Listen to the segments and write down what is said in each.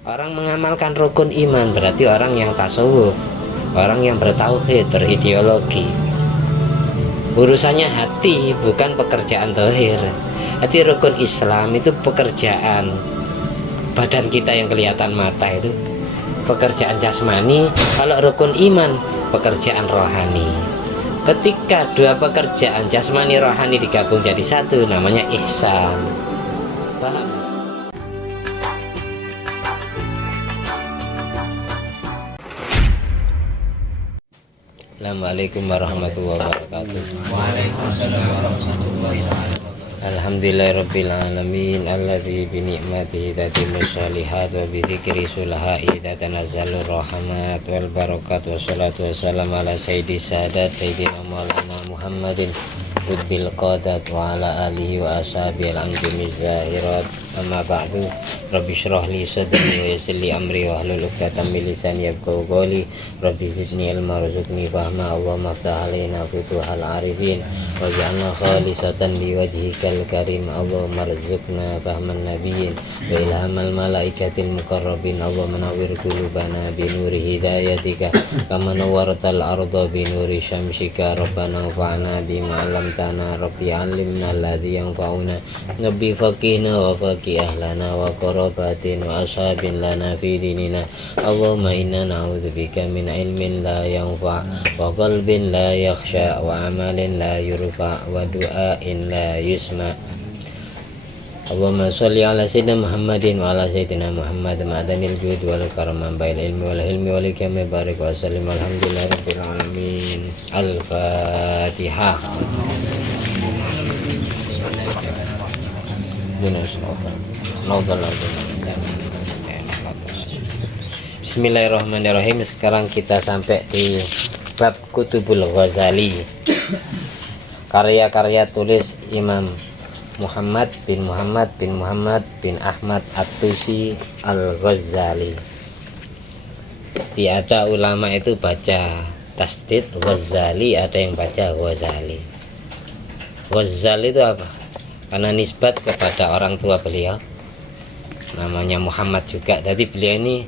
Orang mengamalkan rukun iman berarti orang yang tasawuf, orang yang bertauhid, berideologi. Urusannya hati, bukan pekerjaan zahir. Hati rukun Islam itu pekerjaan badan kita yang kelihatan mata itu pekerjaan jasmani. Kalau rukun iman pekerjaan rohani. Ketika dua pekerjaan jasmani rohani digabung jadi satu, namanya ihsan. Paham? Assalamualaikum warahmatullahi wabarakatuh. Waalaikumsalam warahmatullahi wabarakatuh. Alhamdulillahirabbil alamin alladzi bi ni'matihi tatimmu shalihat wa bi dzikri sulahai tatanazzalur rahmat wal barakat wassalatu wassalamu ala sayyidis sadat sayyidina maulana Muhammadin bil qadat wa ala alihi wa ashabihi al-anjumi zahirat. Amma ba'du, rabbi shrah li sadri wa yassir li amri wa hlul 'uqdatam min lisani yafqahu qawli. Rabbi zidni ilma warzuqni fahma. Allahumma iftah alaina futuhal arifin waj'alna khalisatan liwajhikal karim. Allahumma rzuqna fahman nabiyyin wa ilhamal malaikatil muqarrabin. Allahumma nawwir qulubana bi nuri hidayatika kama nawwartal arda bi nuri syamsika. Rabbana anfa'na bima 'allamtana. Rabbi 'allimna alladzi yanfa'una. Nabi faqihna wa faqih ahlana wa qarabatin wa ashabin lana fi dinina. Allahumma inna na'udzubika min ilmin la yanfa' wa qalbin la yakhsha wa amalin la yurfa wa du'ain la yusma. Allahumma sholli ala sayyidina Muhammadin wa ala sayyidina Muhammad ma'danil jud wal karam bail ilmi wal hilmi wal hikmah barik wa sallim. Alhamdulillahi rabbil alamin. Al-Fatihah. Bismillahirrahmanirrahim. Sekarang kita sampai di bab Kutubul Ghazali, karya-karya tulis Imam Muhammad bin Ahmad At-Tusi Al-Ghazali. Tiada ulama itu baca tasdid Ghazali, ada yang baca Ghazali. Ghazali itu apa? Karena nisbat kepada orang tua beliau, namanya Muhammad juga. Jadi beliau ini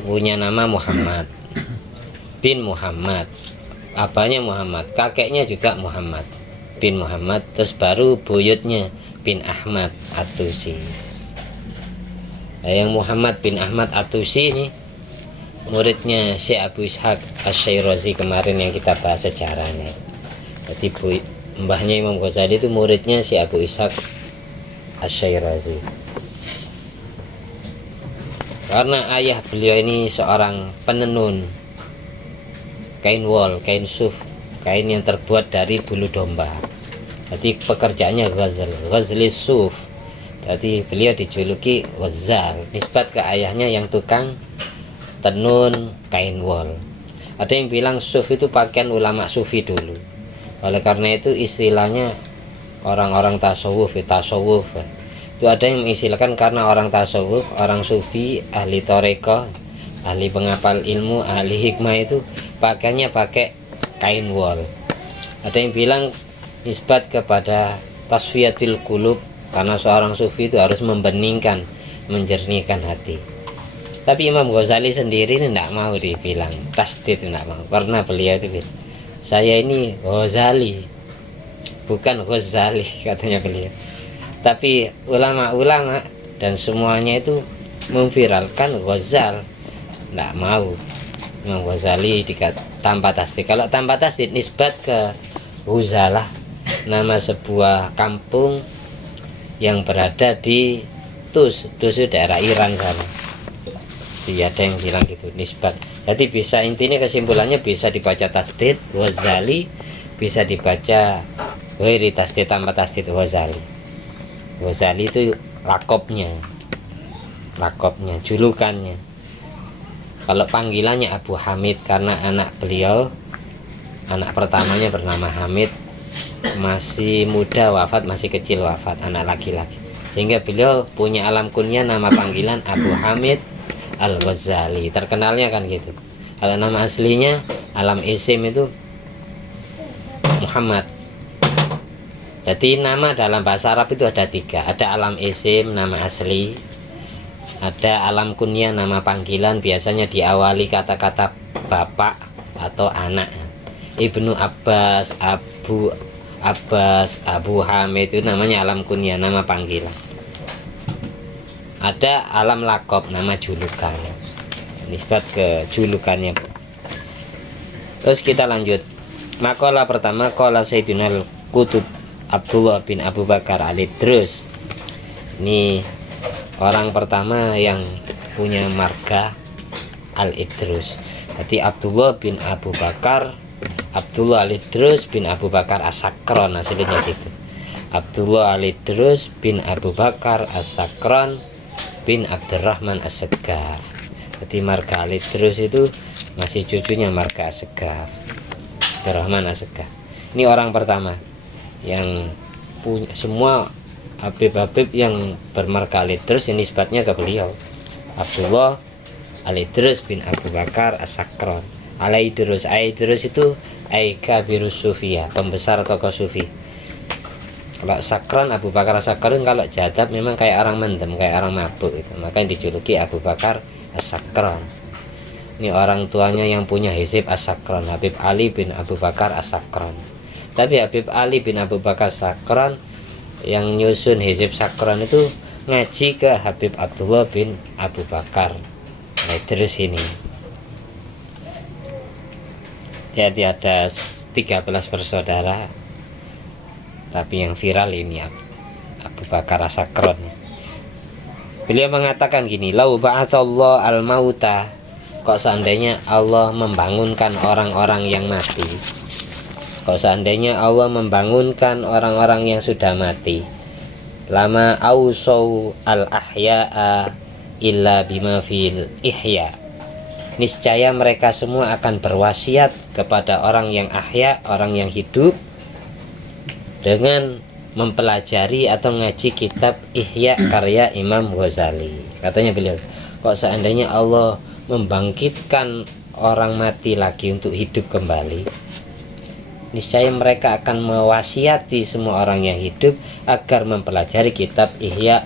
punya nama Muhammad bin Muhammad, apanya Muhammad, kakeknya juga Muhammad bin Muhammad, terus baru buyutnya bin Ahmad At-Tusi. Nah, yang Muhammad bin Ahmad At-Tusi ini muridnya Syekh Abu Ishaq Asy-Syirazi kemarin yang kita bahas sejarahnya. Jadi mbahnya Imam Ghazali itu muridnya Syekh Abu Ishaq Asy-Syirazi. Karena ayah beliau ini seorang penenun kain wol, kain suf, kain yang terbuat dari bulu domba. Jadi pekerjaannya ghazli suf. Jadi beliau dijuluki Ghazal, nisbat ke ayahnya yang tukang tenun kain wol. Ada yang bilang suf itu pakaian ulama sufi dulu. Oleh karena itu istilahnya orang-orang tasawuf itu ada yang mengistilahkan karena orang tasawuf, orang sufi, ahli toreko, ahli penghafal ilmu, ahli hikmah itu pakainya pakai kain wol. Ada yang bilang nisbat kepada tasfiyatil qulub, karena seorang sufi itu harus membeningkan, menjernihkan hati. Tapi Imam Ghazali sendiri tidak mau dibilang tasdid, tidak mau, karena beliau itu bilang, saya ini Ghazali, bukan Ghazali, katanya beliau. Tapi ulama-ulama dan semuanya itu memviralkan Ghazal, tidak mau Imam Ghazali tanpa tasdid. Kalau tanpa tasdid nisbat ke Huzalah, nama sebuah kampung yang berada di Tus itu daerah Iran sana. Jadi ada yang bilang gitu nisbat. Jadi bisa, intinya kesimpulannya bisa dibaca tasdid Ghazali, bisa dibaca ghairi tasdid, tanpa tasdid Ghazali. Ghazali itu lakopnya, julukannya. Kalau panggilannya Abu Hamid karena anak beliau, anak pertamanya bernama Hamid, masih muda wafat, masih kecil wafat, anak laki-laki. Sehingga beliau punya alam kunyah, nama panggilan Abu Hamid Al-Ghazali. Terkenalnya kan gitu. Kalau nama aslinya, alam isim itu Muhammad. Jadi nama dalam bahasa Arab itu ada tiga. Ada alam isim, nama asli. Ada alam kunyah, nama panggilan, biasanya diawali kata-kata bapak atau anak. Ibnu Abbas, Abu Abbas, Abu Hamid, itu namanya alam kunyah, nama panggilan. Ada alam lakob, nama julukan, nisbat ke julukannya. Terus kita lanjut. Makalah pertama, qala Sayyidina Al-Qutub Abdullah bin Abu Bakar Al-Idrus. Ini orang pertama yang punya marga Al-Idrus. Jadi Abdullah bin Abu Bakar, Abdullah Al-Idrus bin Abu Bakar As-Sakron, aslinya gitu. Abdullah Al-Idrus bin Abu Bakar As-Sakron bin Abdurrahman As-Segaf. Jadi marga Al-Idrus itu masih cucunya marga As-Segaf, Abdurrahman As-Segaf. Ini orang pertama yang punya semua Habib-habib yang bermarga Al-Idrus ini nisbatnya ke beliau. Abdullah Al-Idrus bin Abu Bakar As-Sakron. Al-Idrus itu Aikabirus Sufiyah, pembesar tokoh sufi. Kalau Sakron, Abu Bakar As-Sakron, kalau jadab memang kayak orang mendem, kayak orang mabuk itu. Maka dijuluki Abu Bakar As-Sakron. Ini orang tuanya yang punya hizib As-Sakron, Habib Ali bin Abu Bakar As-Sakron. Tapi Habib Ali bin Abu Bakar As-Sakron yang nyusun hizib Sakron itu ngaji ke Habib Abdullah bin Abu Bakar Al-Idrus ini. Jadi ada 13 bersaudara, tapi yang viral ini Abu Bakar As-Sakron. Beliau mengatakan gini, lau ba'atsallahu al-mauta, kok seandainya Allah membangunkan orang-orang yang mati, kalau seandainya Allah membangunkan orang-orang yang sudah mati, lama ausau al-ahya'a illa bima fil ihya, niscaya mereka semua akan berwasiat kepada orang yang ahya, orang yang hidup, dengan mempelajari atau ngaji kitab Ihya karya Imam Ghazali. Katanya beliau, kok seandainya Allah membangkitkan orang mati lagi untuk hidup kembali, niscaya mereka akan mewasiati semua orang yang hidup agar mempelajari kitab Ihya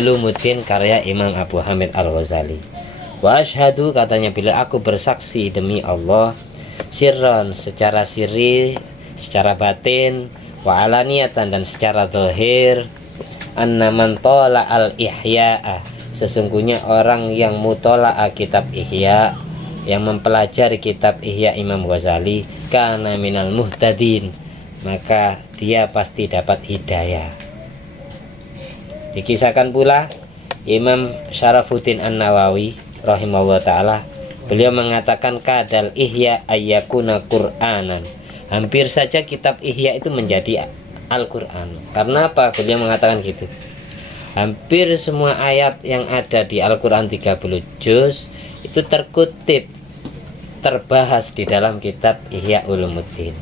Ulumuddin karya Imam Abu Hamid Al-Ghazali. Wa asyhadu, katanya beliau, aku bersaksi demi Allah, sirron, secara sirri, secara batin, wa alaniyatan, dan secara zahir, anna man tala al-ihya'a, sesungguhnya orang yang mutola'a kitab Ihya, yang mempelajari kitab Ihya Imam Ghazali, kana minal muhtadin, maka dia pasti dapat hidayah. Dikisahkan pula Imam Syarafuddin An-Nawawi rahimahullah ta'ala, beliau mengatakan kadal Ihya ayyakuna Qur'anan, hampir saja kitab Ihya itu menjadi Al-Quran. Karena apa beliau mengatakan gitu? Hampir semua ayat yang ada di Al-Quran 30 juz itu terkutip, terbahas di dalam kitab Ihya Ulumuddin,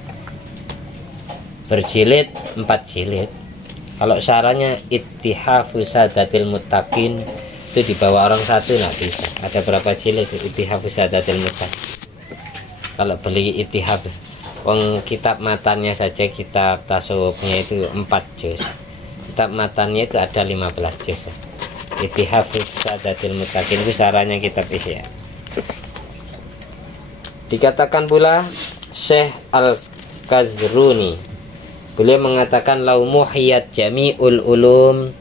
berjilid 4 jilid. Kalau syarahnya Ittihafu Sadatil Muttaqin, itu dibawa orang satu nggak bisa. Ada berapa jilid Ittihafu Sadatil Muttaqin? Kalau beli Ittihaf, kitab matannya saja, kitab tasawufnya itu 4 juz, kitab matannya itu ada 15 juz. Ittihafu Sadatil Muttaqin itu syarahnya kitab Ihya. Dikatakan pula Syekh Al-Kazruni, beliau mengatakan lau muhiyat jami'ul ulum,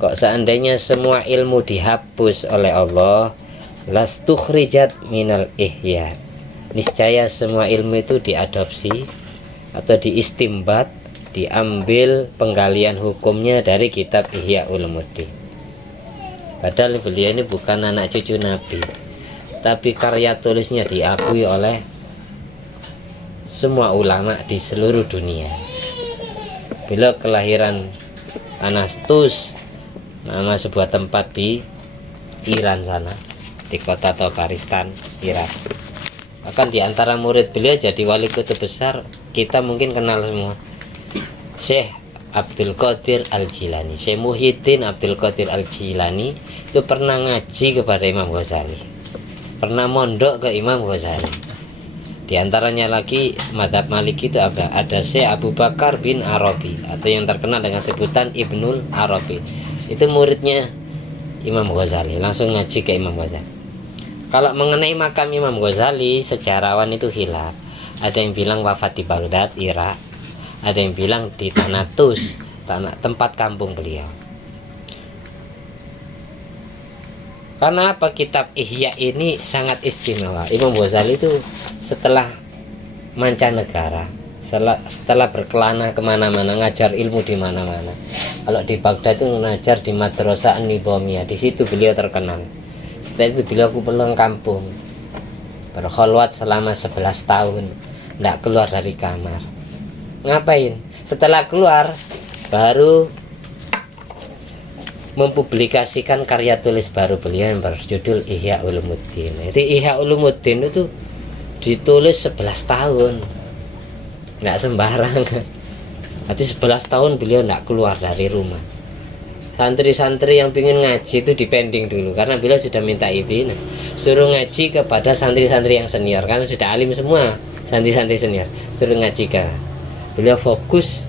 kok seandainya semua ilmu dihapus oleh Allah, lastukhrijat minal ihya, niscaya semua ilmu itu diadopsi atau diistimbat, diambil penggalian hukumnya dari kitab Ihya Ulumuddin. Padahal beliau ini bukan anak cucu Nabi, tapi karya tulisnya diakui oleh semua ulama di seluruh dunia. Beliau kelahiran Anastus, nama sebuah tempat di Iran sana, di kota Tokaristan, Irak. Bahkan di antara murid beliau jadi wali kutub besar, kita mungkin kenal semua, Syekh Abdul Qadir Al-Jilani. Syekh Muhyiddin Abdul Qadir Al-Jilani itu pernah ngaji kepada Imam Ghazali, pernah mondok ke Imam Ghazali. Di antaranya lagi madhab Maliki itu ada Syekh Abu Bakar bin Arabi, atau yang terkenal dengan sebutan Ibnul Arabi. Itu muridnya Imam Ghazali, langsung ngaji ke Imam Ghazali. Kalau mengenai makam Imam Ghazali, sejarawan itu hilaf. Ada yang bilang wafat di Baghdad, Irak. Ada yang bilang di Tanah Tus, tempat kampung beliau. Karena apa? Kitab Ihya ini sangat istimewa. Imam Ghazali itu setelah mancanegara, setelah berkelana kemana-mana, ngajar ilmu di mana-mana. Kalau di Baghdad itu ngajar di Madrasah An-Nizamiyah, di situ beliau terkenal. Setelah itu beliau pulang kampung, berkholwat selama 11 tahun, tidak keluar dari kamar. Ngapain? Setelah keluar, baru mempublikasikan karya tulis baru beliau yang berjudul Ihya Ulumuddin. Jadi Ihya Ulumuddin itu ditulis 11 tahun, nggak sembarangan. Jadi 11 tahun beliau nggak keluar dari rumah. Santri-santri yang ingin ngaji itu dipending dulu, karena beliau sudah minta izin suruh ngaji kepada santri-santri yang senior, karena sudah alim semua santri-santri senior, suruh ngaji kan. Beliau fokus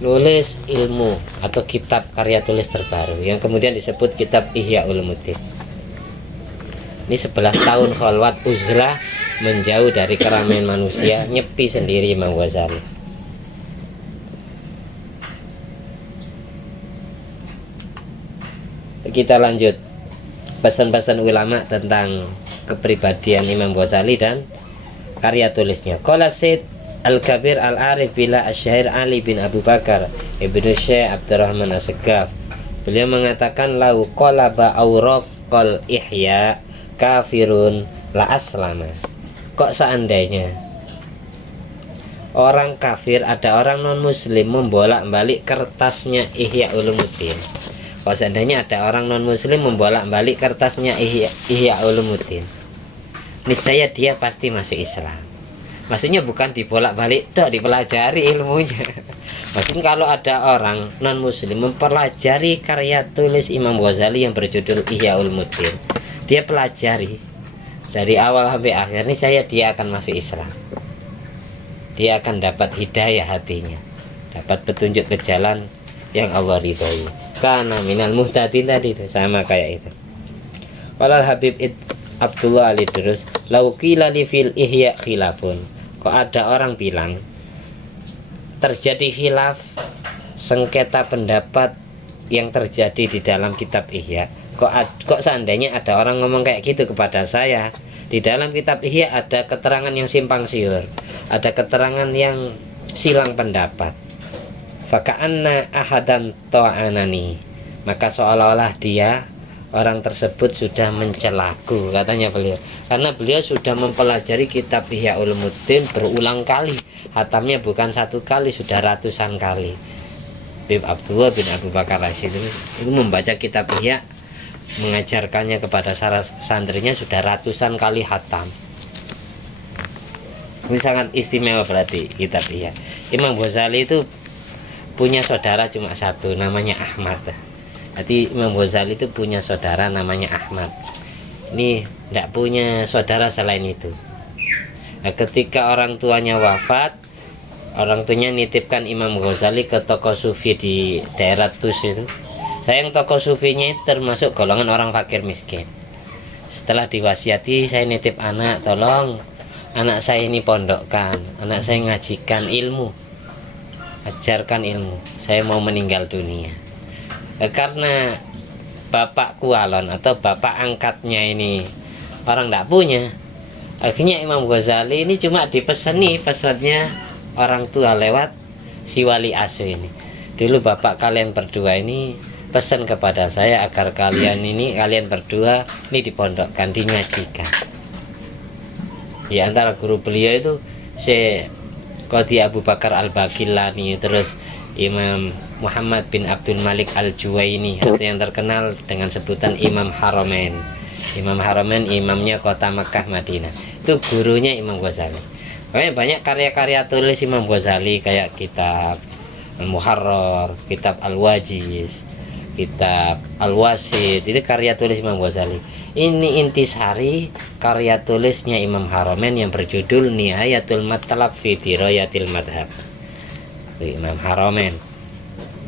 nulis ilmu atau kitab karya tulis terbaru yang kemudian disebut kitab Ihya Ulumuddin. Ini 11 tahun khalwat uzlah, menjauh dari keramaian manusia, nyepi sendiri Imam Ghazali. Kita lanjut pesan-pesan ulama tentang kepribadian Imam Ghazali dan karya tulisnya. Qala Said Al-Kabir Al-Arif bila Asy-Syair Ali bin Abu Bakar Ibnu Syekh Abdurrahman As-Segaf. Beliau mengatakan lau qalaba awraqal ihya kafirun la aslama. Kok seandainya orang kafir, ada orang non muslim membolak-balik kertasnya Ihya Ulumuddin. Kok seandainya ada orang non muslim membolak-balik kertasnya Ihya Ulumuddin, niscaya dia pasti masuk Islam. Maksudnya bukan dibolak-balik, dipelajari ilmunya. Maksudnya kalau ada orang non muslim mempelajari karya tulis Imam Ghazali yang berjudul Ihya Ulumuddin, dia pelajari dari awal sampai akhir, nih saya dia akan masuk Islam. Dia akan dapat hidayah hatinya, dapat petunjuk ke jalan yang Allah ridhoi. Karena minal muhtadin tadi itu sama kayak itu. Walal Habib Abdullah Ali Durus lauqila li fil ihya khilafun. Kok ada orang bilang terjadi khilaf, sengketa pendapat yang terjadi di dalam kitab Ihya. Kok seandainya ada orang ngomong kayak gitu kepada saya, di dalam kitab Ihya ada keterangan yang simpang siur, ada keterangan yang silang pendapat. Faka'anna ahadan ta'anani, maka seolah-olah dia, orang tersebut sudah mencelaku, katanya beliau, karena beliau sudah mempelajari kitab Ihya Ulumuddin berulang kali, hatamnya bukan satu kali, sudah ratusan kali. Habib Abdullah bin Abu Bakar Rasyid itu membaca kitab Ihya, mengajarkannya kepada santrinya, sudah ratusan kali hatam. Ini sangat istimewa berarti kitab Ihya. Imam Ghazali itu punya saudara cuma satu, namanya Ahmad. Jadi Imam Ghazali itu punya saudara namanya Ahmad. Ini tidak punya saudara selain itu. Nah, ketika orang tuanya wafat, orang tuanya nitipkan Imam Ghazali ke toko sufi di daerah Tus itu. Sayang toko sufinya itu termasuk golongan orang fakir miskin. Setelah diwasiati, saya nitip anak, tolong anak saya ini pondokkan, anak saya ngajikan ilmu, ajarkan ilmu, saya mau meninggal dunia. Karena bapak kualon atau bapak angkatnya ini orang tidak punya, akhirnya Imam Ghazali ini cuma dipeseni pesannya orang tua lewat si wali asuh ini. Dulu bapak kalian berdua ini pesan kepada saya agar kalian berdua ini dipondokkan, dingajikan. Di antara guru beliau itu Syekh Qadhi Abu Bakar Al-Baqillani, terus Imam Muhammad bin Abdul Malik Al-Juwaini, atau yang terkenal dengan sebutan Imam Haramain. Imam Haramain imamnya kota Mekah Madinah, itu gurunya Imam Ghazali. Banyak karya-karya tulis Imam Ghazali kayak kitab Al-Muharrar, kitab Al-Wajiz, kitab Al-Wasid, itu karya tulis Imam Ghazali. Ini intisari karya tulisnya Imam Haramain yang berjudul Nihayatul Matlab fi Dirayatil Madhab. Imam Haramain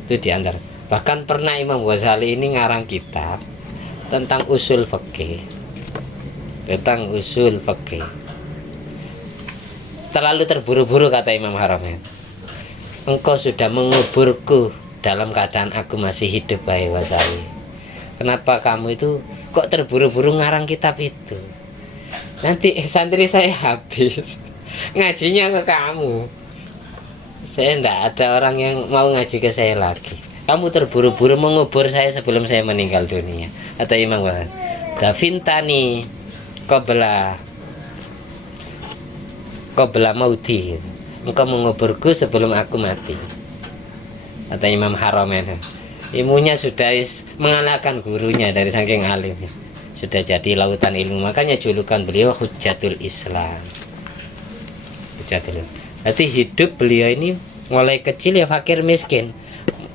itu diantar. Bahkan pernah Imam Ghazali ini ngarang kitab tentang usul fikih. Tentang usul fikih. Terlalu terburu-buru kata Imam Haramain. Engkau sudah menguburku dalam keadaan aku masih hidup, wahai Ghazali. Kenapa kamu itu kok terburu-buru ngarang kitab itu? Nanti santri saya habis. Ngajinya ke kamu. Saya tidak ada orang yang mau ngaji ke saya lagi. Kamu terburu-buru mengubur saya sebelum saya meninggal dunia. Kata Imam Ghazali, Dafintani qabla mauti. Engkau menguburku sebelum aku mati. Kata Imam Haramain. Ilmunya sudah mengalahkan gurunya dari saking alimnya. Sudah jadi lautan ilmu. Makanya julukan beliau Hujjatul Islam. Jadi hidup beliau ini mulai kecil ya fakir miskin.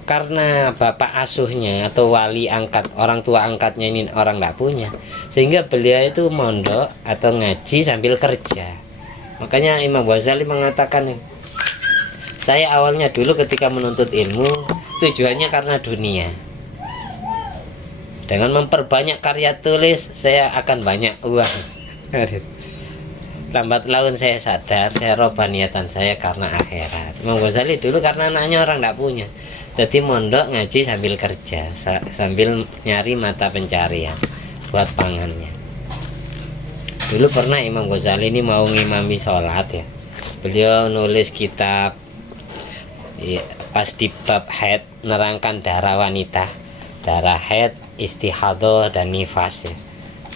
Karena bapak asuhnya atau wali angkat, orang tua angkatnya ini orang tidak punya, sehingga beliau itu mondok atau ngaji sambil kerja. Makanya Imam Ghazali mengatakan, saya awalnya dulu ketika menuntut ilmu tujuannya karena dunia. Dengan memperbanyak karya tulis saya akan banyak uang. Lambat laun saya sadar, saya robah niatan saya karena akhirat. Imam Ghazali dulu karena anaknya orang tidak punya, jadi mondok ngaji sambil kerja, sambil nyari mata pencarian buat pangannya. Dulu pernah Imam Ghazali ini mau ngimami sholat ya, beliau nulis kitab ya, pas di bab haid nerangkan darah wanita, darah haid, istihadah dan nifas ya.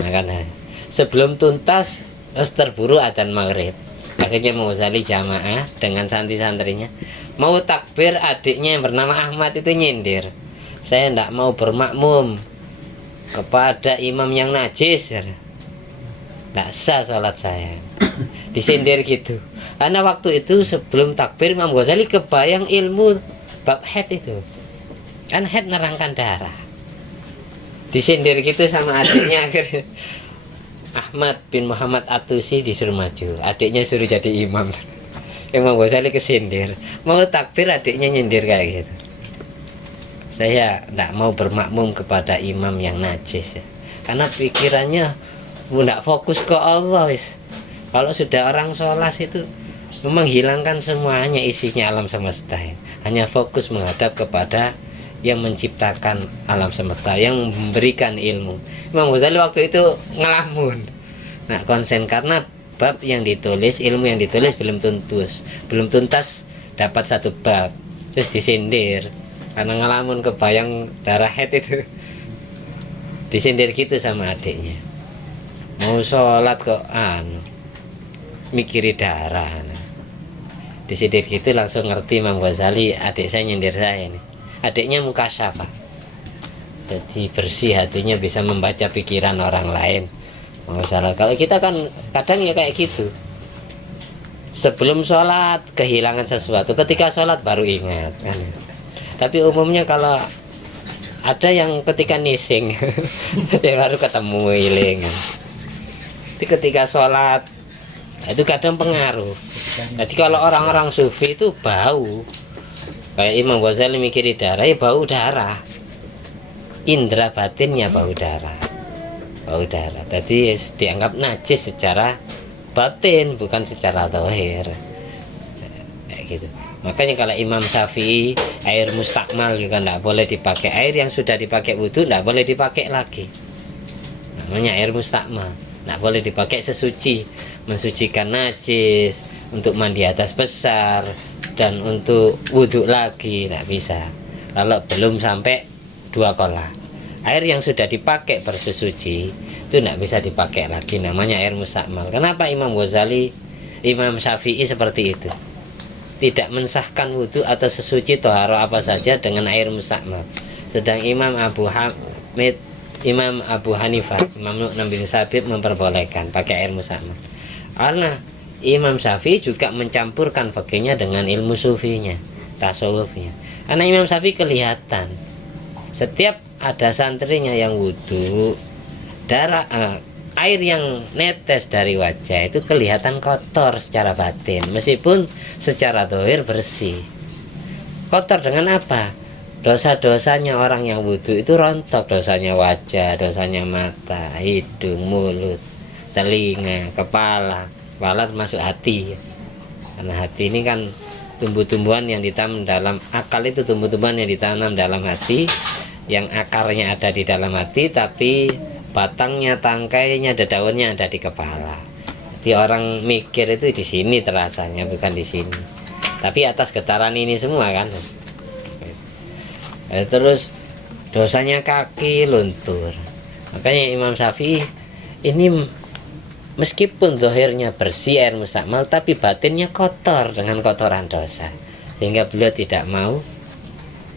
Makanya sebelum tuntas terburu adzan maghrib. Akhirnya Imam Ghazali jamaah dengan santri-santrinya. Mau takbir, adiknya yang bernama Ahmad itu nyindir, saya tidak mau bermakmum kepada imam yang najis. Tidak sah sholat saya. Disindir gitu. Karena waktu itu sebelum takbir Imam Ghazali kebayang ilmu bab haid itu. Kan haid nerangkan darah. Disindir gitu sama adiknya. Akhirnya Ahmad bin Muhammad Atusi disuruh maju, adiknya suruh jadi imam. Imam Ghazali kesindir, mau takbir adiknya nyindir kayak gitu. Saya tidak mau bermakmum kepada imam yang najis ya. Karena pikirannya tidak fokus ke Allah. Kalau sudah orang sholat itu menghilangkan semuanya isinya alam semesta ya. Hanya fokus menghadap kepada yang menciptakan alam semesta, yang memberikan ilmu. Imam Ghazali waktu itu ngelamun. Nah, konsen karena bab yang ditulis, ilmu yang ditulis belum tuntas dapat satu bab, terus disindir karena ngelamun kebayang darah haid itu. Disindir gitu sama adiknya. Mau sholat kok mikiri darah. Disindir gitu langsung ngerti Imam Ghazali, adik saya nyindir saya ini. Adiknya mukasyafah, jadi bersih hatinya, bisa membaca pikiran orang lain. Masalah kalau kita kan kadang ya kayak gitu, sebelum sholat kehilangan sesuatu, ketika sholat baru ingat kan. Tapi umumnya kalau ada yang ketika nising ya baru ketemu iling kan. Tapi ketika sholat itu kadang pengaruh. Jadi kalau orang-orang sufi itu bau, kayak Imam Ghazali mikiri darah, ya bau darah. Indra batinnya bau darah. Jadi dianggap najis secara batin, bukan secara zahir. Kayak gitu. Makanya kalau Imam Syafi'i, air mustakmal juga tidak boleh dipakai. Air yang sudah dipakai wudhu tidak boleh dipakai lagi. Namanya air mustakmal. Tidak boleh dipakai sesuci, mensucikan najis, untuk mandi atas besar, dan untuk wudhu lagi tidak bisa kalau belum sampai 2 kolah. Air yang sudah dipakai bersesuci itu tidak bisa dipakai lagi, namanya air mustakmal. Kenapa Imam Ghazali, Imam Syafi'i seperti itu? Tidak mensahkan wudhu atau sesuci toharo apa saja dengan air mustakmal. Sedang Imam Abu Hanifah, Imam Nu'man bin Sabit memperbolehkan pakai air mustakmal. Karena Imam Syafi'i juga mencampurkan fikihnya dengan ilmu sufinya, tasawufnya. Karena Imam Syafi'i kelihatan setiap ada santrinya yang wudhu, air yang netes dari wajah itu kelihatan kotor secara batin, meskipun secara zahir bersih. Kotor dengan apa? Dosa-dosanya orang yang wudhu itu rontok, dosanya wajah, dosanya mata, hidung, mulut, telinga, kepala. Kepala termasuk hati. Karena hati ini kan tumbuh-tumbuhan yang ditanam dalam akal, itu tumbuh-tumbuhan yang ditanam dalam hati, yang akarnya ada di dalam hati, tapi batangnya, tangkainya, daunnya ada di kepala. Jadi orang mikir itu di sini terasanya, bukan di sini. Tapi atas getaran ini semua kan. Terus dosanya kaki luntur. Makanya Imam Syafi'i ini meskipun zahirnya bersih air mustakmal, tapi batinnya kotor dengan kotoran dosa, sehingga beliau tidak mau,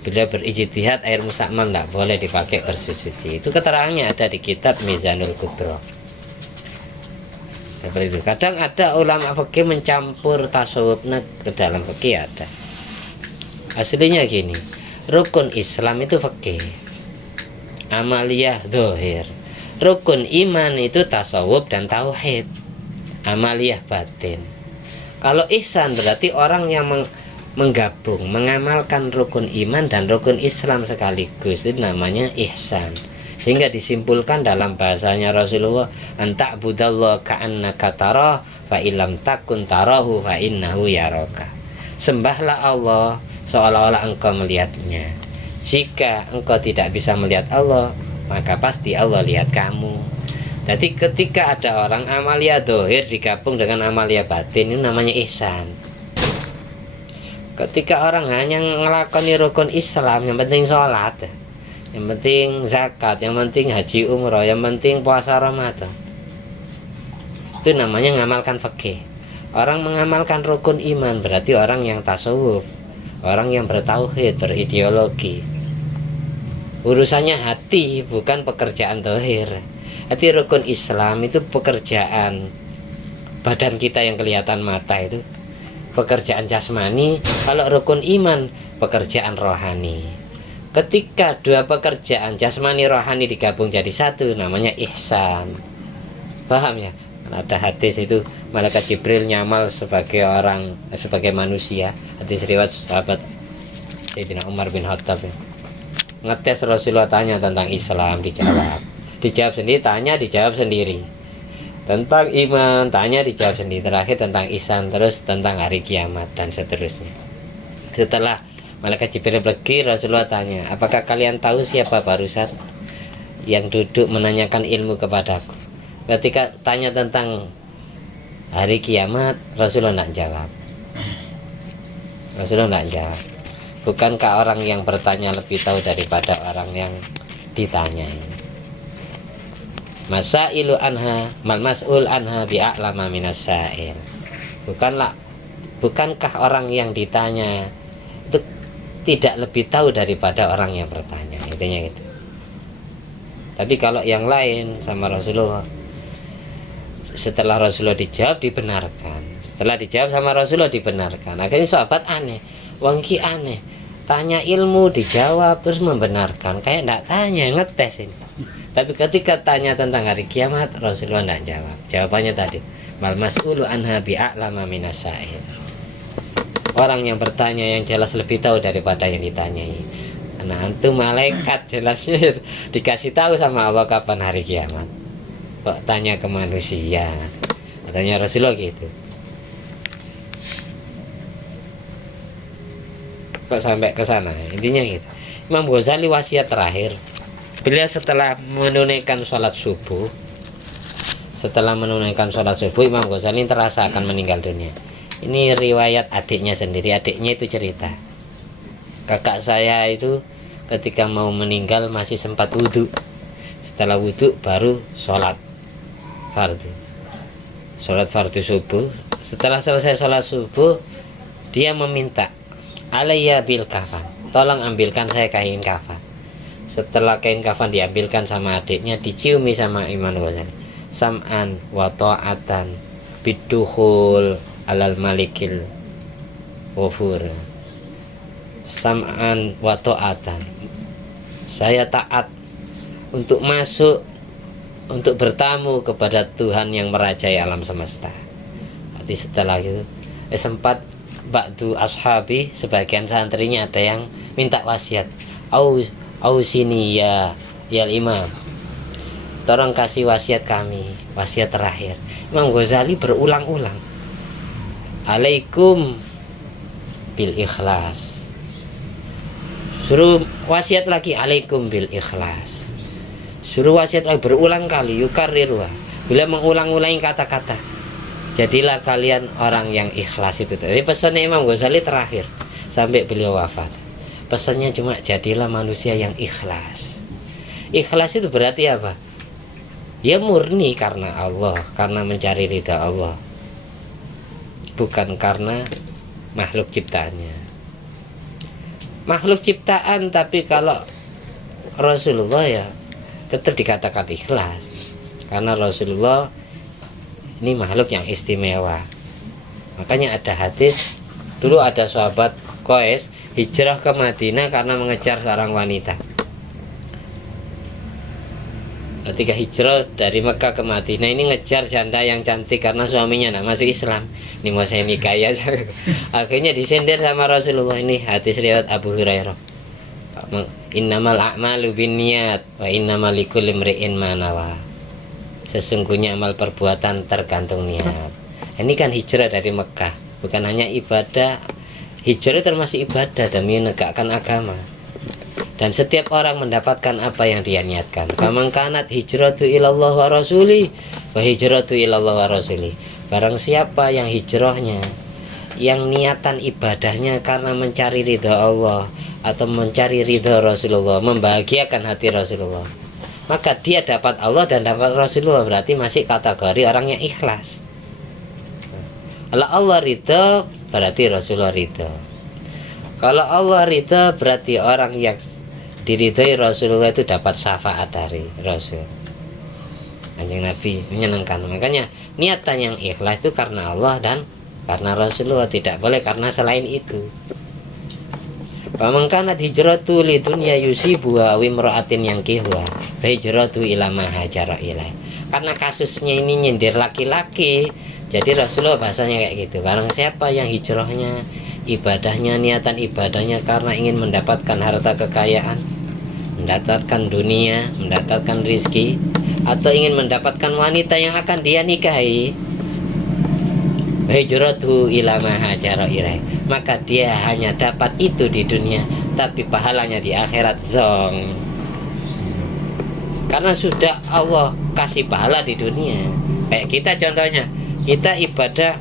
beliau berijtihad air mustakmal tidak boleh dipakai bersuci. Itu keterangannya ada di kitab Mizanul Kubro. Seperti itu. Kadang ada ulama fikih mencampur tasawufnya ke dalam fikih, ada. Aslinya gini, rukun Islam itu fikih, amaliyah zahir. Rukun iman itu tasawuf dan tauhid, amaliyah batin. Kalau ihsan berarti orang yang menggabung, mengamalkan rukun iman dan rukun Islam sekaligus, itu namanya ihsan. Sehingga disimpulkan dalam bahasanya Rasulullah, anta budallah ka'annaka tarah fa illam takun tarahu fa innahu yaraka. Sembahlah Allah seolah-olah engkau melihatnya. Jika engkau tidak bisa melihat Allah, maka pasti Allah lihat kamu. Jadi ketika ada orang amalia dohir digabung dengan amalia batin, itu namanya ihsan. Ketika orang hanya ngelakoni rukun Islam, yang penting sholat, yang penting zakat, yang penting haji umroh, yang penting puasa Ramadan, itu namanya mengamalkan fikih. Orang mengamalkan rukun iman berarti orang yang tasawuf, orang yang bertauhid, berideologi. Urusannya hati, bukan pekerjaan dohir. Hati rukun Islam itu pekerjaan badan kita yang kelihatan mata, itu pekerjaan jasmani. Kalau rukun iman pekerjaan rohani. Ketika dua pekerjaan jasmani rohani digabung jadi satu, namanya ihsan. Paham ya? Ada hadis itu malaikat Jibril nyamal sebagai orang, sebagai manusia. Hadis riwayat sahabat Sayyidina Umar bin Khattab. Ngetes Rasulullah, tanya tentang Islam, dijawab sendiri, tanya dijawab sendiri. Tentang iman, tanya dijawab sendiri. Terakhir tentang ihsan, terus tentang hari kiamat dan seterusnya. Setelah malaikat Jibril pergi, Rasulullah tanya, apakah kalian tahu siapa barusan yang duduk menanyakan ilmu kepadaku? Ketika tanya tentang hari kiamat, Rasulullah tidak jawab. Rasulullah tidak jawab. Bukankah orang yang bertanya lebih tahu daripada orang yang ditanyai? Masailu anha mal mas'ul anha bi'a'lama minas sa'il. Bukankah orang yang ditanya itu tidak lebih tahu daripada orang yang bertanya? Intinya gitu. Tapi kalau yang lain sama Rasulullah, setelah Rasulullah dijawab dibenarkan, setelah dijawab sama Rasulullah dibenarkan. Akhirnya sahabat aneh, wangki aneh, tanya ilmu dijawab terus membenarkan, kayak enggak tanya, ngetes ini. Tapi ketika tanya tentang hari kiamat, Rasulullah enggak jawab. Jawabannya tadi, mal mas'ulu anha bi'a'lama minas sa'il. Orang yang bertanya yang jelas lebih tahu daripada yang ditanyai. Nah, itu malaikat jelasnya dikasih tahu sama Allah kapan hari kiamat. Kok tanya ke manusia? Katanya Rasulullah gitu. Kok sampai ke sana? Intinya gitu. Imam Ghazali wasiat terakhir, beliau setelah menunaikan sholat subuh, Imam Ghazali terasa akan meninggal dunia. Ini riwayat adiknya sendiri. Adiknya itu cerita, kakak saya itu ketika mau meninggal masih sempat wudhu. Setelah wudhu baru sholat fardu subuh. Setelah selesai sholat subuh, dia meminta, alayya bil kafan, tolong ambilkan saya kain kafan. Setelah kain kafan diambilkan sama adiknya, diciumi sama Imam Ghazali, sam'an wa ta'atan bidukhul alal malikil ghafur. Sam'an wa ta'atan, saya taat untuk masuk, untuk bertamu kepada Tuhan yang merajai alam semesta. Jadi setelah itu sempat ba'du ashabi, sebagian santrinya ada yang minta wasiat, au sini ya imam, tolong kasih wasiat kami, wasiat terakhir. Imam Ghazali berulang-ulang, alaikum bil ikhlas. Suruh wasiat lagi, alaikum bil ikhlas. Suruh wasiat lagi berulang kali, yukarrirwa. Bila mengulang-ulangi kata-kata, jadilah kalian orang yang ikhlas itu. Jadi pesannya Imam Ghazali terakhir sampai beliau wafat. Pesannya cuma jadilah manusia yang ikhlas. Ikhlas itu berarti apa? Ya murni karena Allah, karena mencari ridha Allah, bukan karena makhluk ciptaannya. Makhluk ciptaan, tapi kalau Rasulullah ya tetap dikatakan ikhlas, karena Rasulullah ini makhluk yang istimewa. Makanya ada hadis, dulu ada sahabat Qais hijrah ke Madinah karena mengejar seorang wanita. Ketika hijrah dari Mekah ke Madinah ini ngejar janda yang cantik karena suaminya tidak masuk Islam. Ini mau saya nikah ya. Akhirnya disender sama Rasulullah. Ini hadis riwayat Abu Hurairah. Innamal a'malu binniyat wa innamal likulli imri'in ma nawa. Sesungguhnya amal perbuatan tergantung niat. Ini kan hijrah dari Mekah, bukan hanya ibadah. Hijrah termasuk ibadah demi menegakkan agama. Dan setiap orang mendapatkan apa yang dia niatkan. Faman kanat hijratu ilallah wa rasuli wa hijratu ilallah wa rasuli. Barang siapa yang hijrahnya, yang niatan ibadahnya karena mencari ridha Allah atau mencari ridha Rasulullah, membahagiakan hati Rasulullah, maka dia dapat Allah dan dapat Rasulullah. Berarti masih kategori orang yang ikhlas. Kalau Allah ridha, berarti Rasulullah ridha. Kalau Allah ridha, berarti orang yang diridhoi Rasulullah itu dapat syafaat dari Rasul. Kanjeng Nabi menyenangkan. Makanya niatan yang ikhlas itu karena Allah dan karena Rasulullah, tidak boleh karena selain itu. Faman kanat hijratu lidunya yusibuha wa imra'atin yankihuha fa hijratu ila ma hajara ilaih. Karena kasusnya ini nyindir laki-laki, jadi Rasulullah bahasanya kayak gitu. Barang siapa yang hijrahnya, ibadahnya, niatan ibadahnya karena ingin mendapatkan harta kekayaan, mendapatkan dunia, mendapatkan rizki, atau ingin mendapatkan wanita yang akan dia nikahi, hijratu ila ma hajara ilaih, maka dia hanya dapat itu di dunia, tapi pahalanya di akhirat zong. Karena sudah Allah kasih pahala di dunia. Kayak kita contohnya, kita ibadah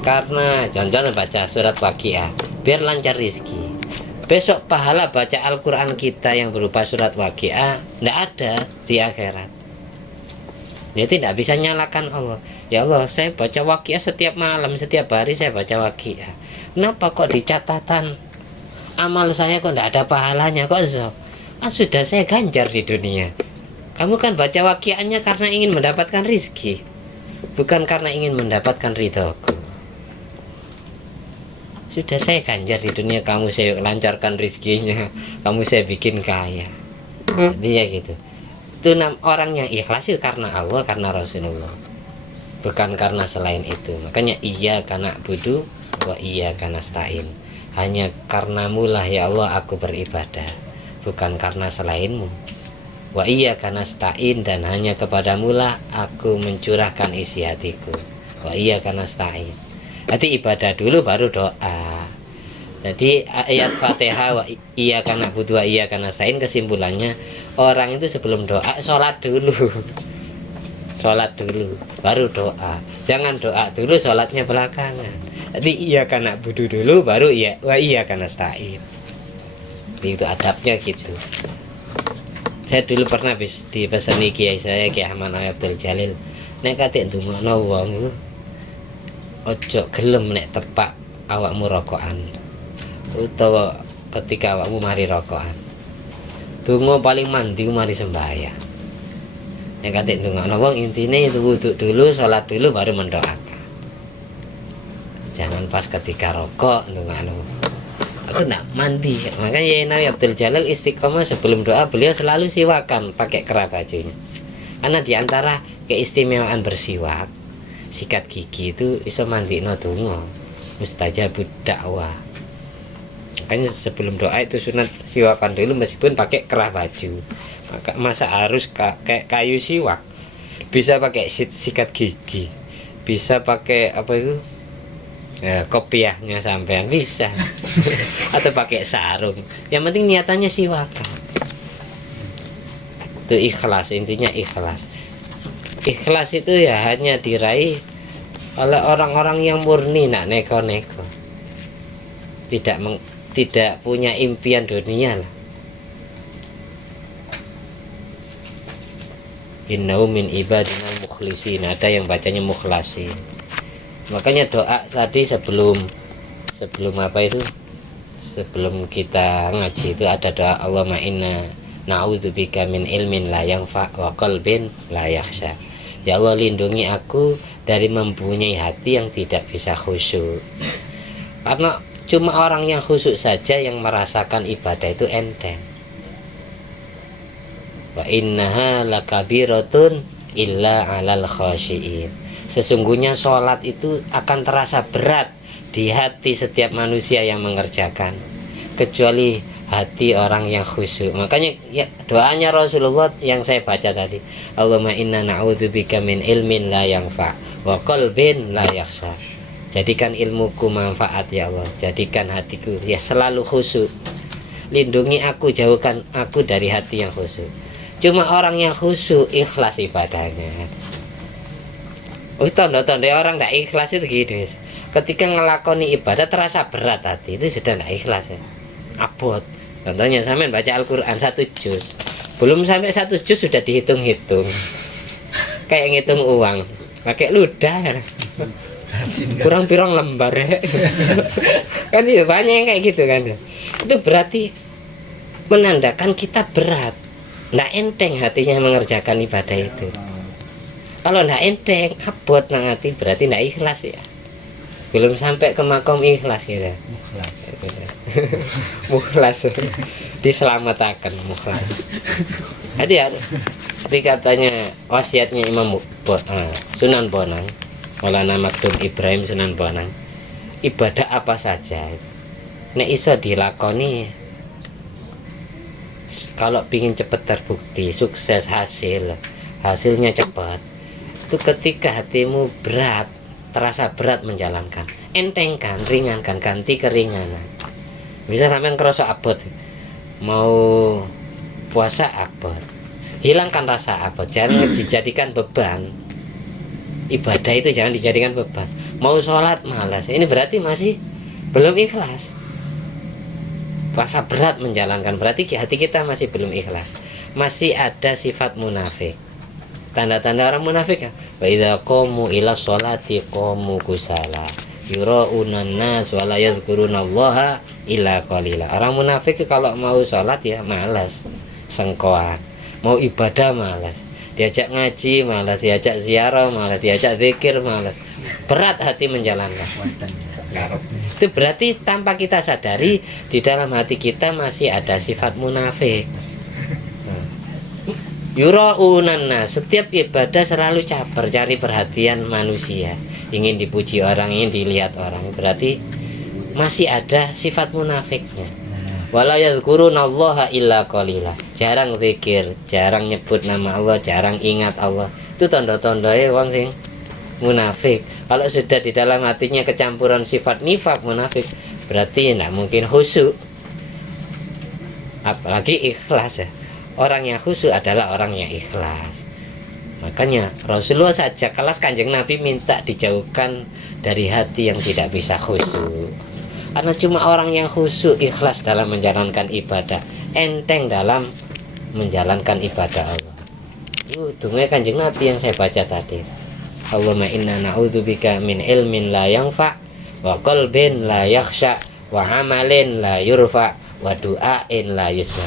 karena contohnya baca surat Waqiah biar lancar rizki. Besok pahala baca Al-Quran kita yang berupa surat Waqiah tidak ada di akhirat. Jadi tidak bisa nyalakan Allah. Ya Allah, saya baca Waqiah setiap malam, setiap hari saya baca Waqiah. Kenapa kok di catatan amal saya kok tidak ada pahalanya? Kok so? Sudah saya ganjar di dunia. Kamu kan baca Waqiahnya karena ingin mendapatkan rizki, bukan karena ingin mendapatkan ridhoku. Sudah saya ganjar di dunia, kamu saya lancarkan rizkinya, kamu saya bikin kaya. Jadi ya gitu. Itu orang yang ikhlas itu karena Allah, karena Rasulullah, bukan karena selain itu. Makanya iya karena budu wa iya karena stain. Hanya karenamu lah ya Allah aku beribadah, bukan karena selainmu. Wa iya karena stain, dan hanya kepadamu lah aku mencurahkan isi hatiku. Wa iya karena stain. Jadi ibadah dulu baru doa. Jadi ayat Fatihah wa iya karena budu wa iya karena stain, kesimpulannya orang itu sebelum doa sholat dulu. Sholat dulu baru doa. Jangan doa dulu sholatnya belakangan. Jadi iya karena budu dulu baru iya wa iya karena stain. Itu adabnya gitu. Saya dulu pernah dipesani kiai saya, Kiai Ahmad Abdul Jalil, nek katik ndongakno wong iku ojo gelem nek tepak awakmu rokokan, utawa ketika awakmu mari rokokan. Donga paling mandi mari sembahyang. Nek katik ndongakno wong intine itu wudhu dulu, salat dulu baru mendoakan. Jangan pas ketika rokok ndongakno. Aku enggak mandi. Makanya Nabi Abdul Jalil istiqomah sebelum doa beliau selalu siwakan pakai kerah bajunya. Karena diantara keistimewaan bersiwak, sikat gigi itu iso mandikno donga, mustajabud dakwah. Makanya sebelum doa itu sunat siwakan dulu meskipun pakai kerah baju. Masa harus kayak kayu siwak? Bisa pakai sikat gigi, bisa pakai apa itu kopiahnya sampean bisa atau pakai sarung, yang penting niatannya siwakan. Itu ikhlas, intinya ikhlas. Ikhlas itu ya hanya diraih oleh orang-orang yang murni, nak neko-neko, tidak punya impian dunia lah. Innahu min ibadina mukhlisin, ada yang bacanya mukhlasin. Makanya doa tadi sebelum apa itu, sebelum kita ngaji itu ada doa Allahumma inna na'udzubika min ilmin la yanfa wa qalbin la yakhsha. Ya Allah, lindungi aku dari mempunyai hati yang tidak bisa khusyuk. Karena cuma orang yang khusyuk saja yang merasakan ibadah itu enteng. Wa innaha lakabiratun illa 'alal khashiin. Sesungguhnya sholat itu akan terasa berat di hati setiap manusia yang mengerjakan, kecuali hati orang yang khusyuk. Makanya ya, doanya Rasulullah yang saya baca tadi, Allahumma inna na'udzubika min ilmin la yanfa wa qalbin la yakhsha. Jadikan ilmuku manfaat ya Allah, jadikan hatiku ya selalu khusyuk. Lindungi aku, jauhkan aku dari hati yang khusyuk. Cuma orang yang khusyuk ikhlas ibadahnya. Tanda-tanda orang tidak ikhlas itu gitu. Ketika ngelakoni ibadah terasa berat hati, itu sudah tidak ikhlas ya. Abot. Contohnya sampai baca Al-Quran 1 juz, belum sampai 1 juz sudah dihitung-hitung, kayak ngitung uang pakai ludah, kurang pirang lembar ya. Kan itu banyak yang kayak gitu kan. Itu berarti menandakan kita berat, nggak enteng hatinya mengerjakan ibadah itu. Kalau nggak enteng, abot nang hati, berarti nggak ikhlas ya. Belum sampai ke makom ikhlas gitu. Mukhlas. Diselamatkan mukhlas. Jadi katanya wasiatnya Imam Sunan Bonang, Maulana Maktum Ibrahim Sunan Bonang, ibadah apa saja nek iso dilakoni, kalau pingin cepat terbukti sukses, hasilnya cepat, itu ketika hatimu berat, terasa berat menjalankan, entengkan, ringankan, ganti keringanan. Bisa sampean kerasa abot, mau puasa abot, hilangkan rasa abot, jangan dijadikan beban. Ibadah itu jangan dijadikan beban. Mau sholat malas, ini berarti masih belum ikhlas. Puasa berat menjalankan, berarti hati kita masih belum ikhlas, masih ada sifat munafik. Tanda-tanda orang munafik ya, wa idza qamu ila sholati qamu kusala yura'unan nas wa la yadhkurunallaha illa qalila. Orang munafik kalau mau sholat ya malas, sengkoan, mau ibadah malas, diajak ngaji malas, diajak ziarah malas, diajak zikir malas, berat hati menjalankan. Itu berarti tanpa kita sadari di dalam hati kita masih ada sifat munafik. Yura'unanna, setiap ibadah selalu caper, cari perhatian manusia, ingin dipuji orang, ingin dilihat orang, berarti masih ada sifat munafiknya. Wala yadhkurunallaha illa qalila, jarang zikir, jarang nyebut nama Allah, jarang ingat Allah. Itu tanda-tandanya wong sing munafik. Kalau sudah di dalam hatinya kecampuran sifat nifak munafik, berarti tidak mungkin khusyuk, apalagi ikhlas ya. Orang yang khusyuk adalah orang yang ikhlas. Makanya Rasulullah saja kelas Kanjeng Nabi minta dijauhkan dari hati yang tidak bisa khusyuk. Karena cuma orang yang khusyuk ikhlas dalam menjalankan ibadah, enteng dalam menjalankan ibadah Allah. Itu doa Kanjeng Nabi yang saya baca tadi. Allahumma inna na'udzubika min ilmin la yanfa wa qalbin la yakhsha wa amalin la yurfa wa du'ain la yusma.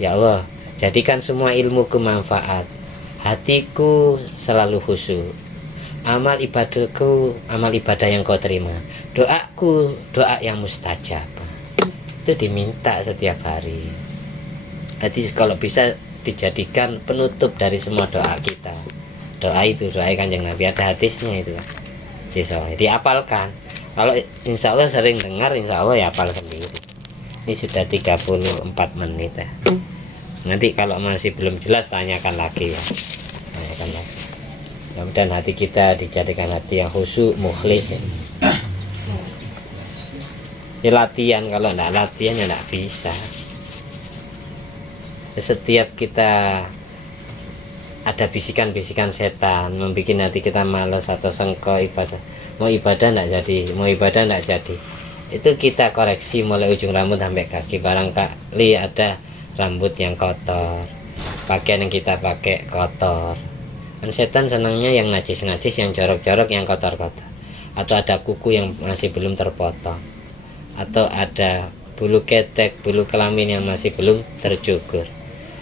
Ya Allah, jadikan semua ilmuku manfaat, hatiku selalu khusyuk, amal ibadahku amal ibadah yang kau terima, doaku doa yang mustajab. Itu diminta setiap hari. Jadi kalau bisa dijadikan penutup dari semua doa kita. Doa itu doa Kanjeng Nabi, ada hadisnya itu. Diapalkan. Kalau insya Allah sering dengar, insya Allah ya hafal sendiri. Ini sudah 34 menit ya. Nanti kalau masih belum jelas tanyakan lagi ya. Tanyakan lagi. Mudah-mudahan hati kita dijadikan hati yang khusyuk, mukhlis ya. Ini latihan, kalau enggak latihan ya enggak bisa. Setiap kita ada bisikan-bisikan setan membuat hati kita malas atau sengko ibadah, mau ibadah enggak jadi, mau ibadah enggak jadi, itu kita koreksi mulai ujung rambut sampai kaki. Barangkali ada rambut yang kotor, pakaian yang kita pakai kotor, kan setan senangnya yang najis-najis, yang jorok-jorok, yang kotor-kotor. Atau ada kuku yang masih belum terpotong, atau ada bulu ketek, bulu kelamin yang masih belum tercukur.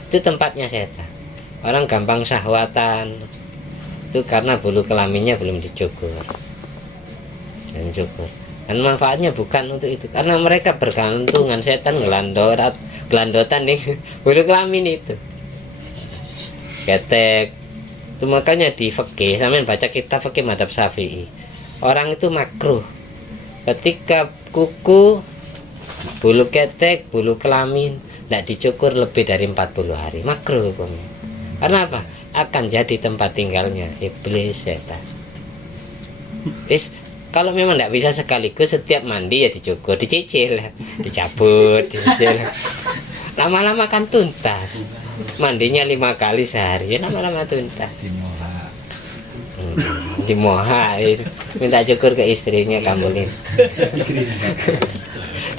Itu tempatnya setan. Orang gampang syahwatan itu karena bulu kelaminnya belum dicukur. Dan manfaatnya bukan untuk itu, karena mereka bergantungan, setan gelandotan nih bulu kelamin itu, ketek itu. Makanya di fikih, sampean baca kitab fikih madzhab Syafi'i, orang itu makruh ketika kuku, bulu ketek, bulu kelamin tidak dicukur lebih dari 40 hari, makruh hukumnya. Karena apa? Akan jadi tempat tinggalnya iblis, setan. Kalau memang tidak bisa sekaligus setiap mandi ya dicukur, dicicil, dicabut, dicicil. Lama-lama kan tuntas. Mandinya 5 kali sehari, ya lama-lama tuntas. Dimoha, minta cukur ke istrinya, Kamulin.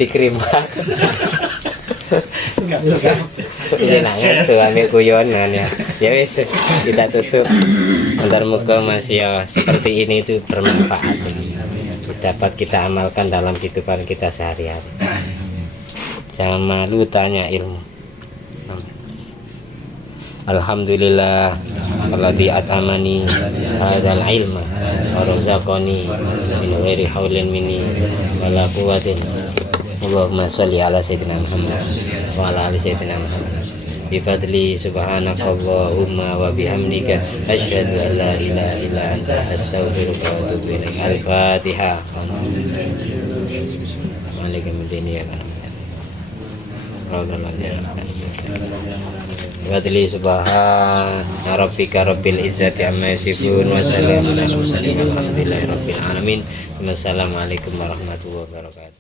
Dikrimak. Ini nanya tuh ambil guyonan ya. Ya wis, kita tutup. Antar muka masih ya seperti ini itu bermanfaat, dapat kita amalkan dalam kehidupan kita sehari-hari. Jangan malu tanya ilmu. Alhamdulillah alladzi at'amani hadzal ilma wa razaqani min ghairi haulin minni wala quwwatin. Allahumma sholli ala sayyidina Muhammad wa ala ali sayyidina Muhammad. Bi fadli subhanakallahumma wa bihamdika asyhadu an la ilaha illa anta astaghfiruka wa atubu ilaik. Al-Fatihah. Waalaikumsalam ya kan. Wadli subhana rabbika rabbil izzati amma yasifun wa salamun alal mursalin walhamdulillahi rabbil alamin. Wassalamualaikum warahmatullahi wabarakatuh.